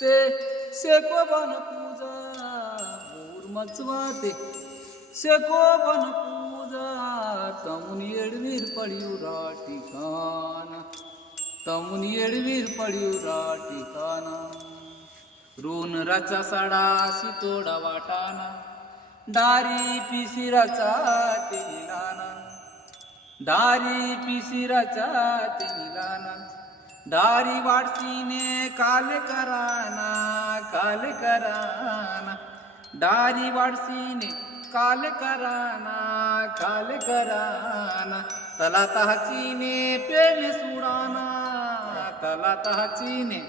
ते सेकोबन पूजा बोर मचवाते सेकोबन पूजा तमुनी एडवीर पडियुरा ठिकाना तमुनी एडवीर पडियुरा ठिकाना रोनराचा साडा सितोडा वाटाना दारी पिसिराचा ते निलाना दारी पिसिराचा ते निलाना दारी वाटसीने काल कराना दारी वाटसीने काल कराना तला तहाचीने पेने सुडाना तला तहाचीने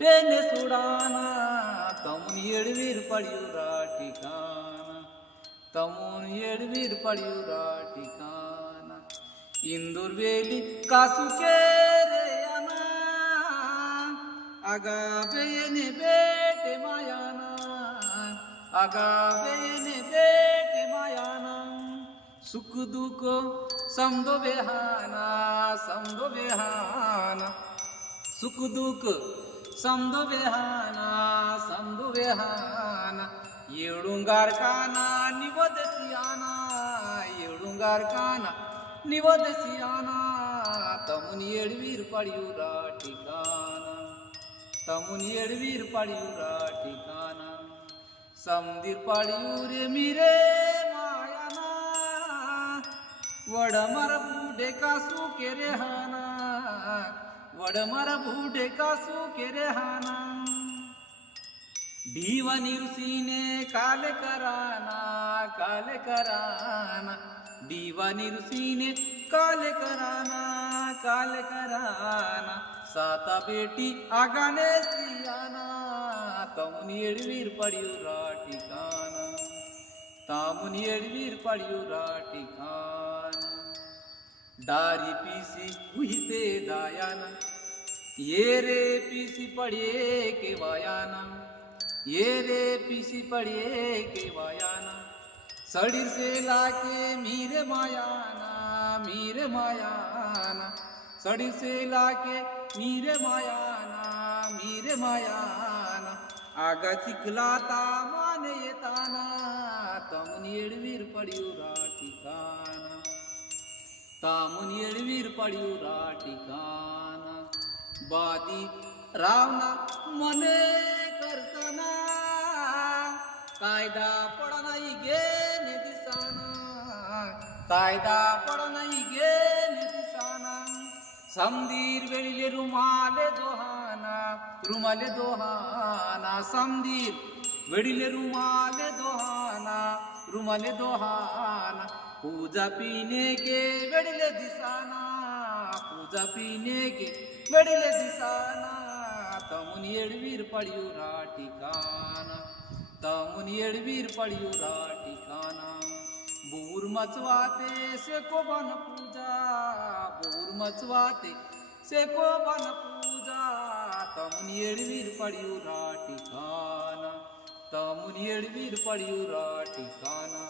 पेने सुडाना तमुनी एडवीर पडियुरा ठिकाना तमुनी एडवीर पडियुरा ठिकाना इंदूर वेली कासुके रे याना आगा बेने बेटे मायाना आगा बेने बेटे मायाना सुख दुख समदो बेहाना सुख दुख समदो बेहाना येळुंगार काना निवद सियाना येळुंगार काना निवद सियाना तमुनी एडवीर पडियुरा ठिकाना तमुनी एडवीर पडियुरा ठिकाना समदीर पडियुरे मिरे मायाना वडमर बूढे कासू केरे हाना वडमर बूढे कासू केरे हाना दीवानी ऋषीने काल कराना दीवानी ऋषीने काल कराना साता बेटी आगाने सियाना तमुनी एडवीर पडियुरा ठिकाना तमुनी एडवीर पडियुरा ठिकाना दारी पीसी उहिते दायाना ये रे पीसी पडिये के वायाना ये रे पीसी पडिये के वायाना सडीर से लाके मीरे मायाना सडीर से लाके मीरे मायाना आगा चिखलाता माने येताना तमुनी एडवीर पडियुरा ठिकाना तमुनी एडवीर पडियुरा ठिकाना बादी रावना मने करताना कायदा पडा नाही गेने दिसाना कायदा पडा नाही गेने दिसाना समदीर वेळीले रुमाले दोहाना समदीर वेळीले रुमाले दोहाना पूजा पीने के वेळीले दिसाना पूजा पीने के वेळीले दिसाना तमुनी एडवीर पडियुरा ठिकाना तमुनी एडवीर पडियुरा ठिकाना बोर मचवाते सेकोबन पूजा बोर मचवाते सेकोबन पूजा तमुनी एडवीर पडियुरा ठिकाना तमुनी एडवीर पडियुरा ठिकाना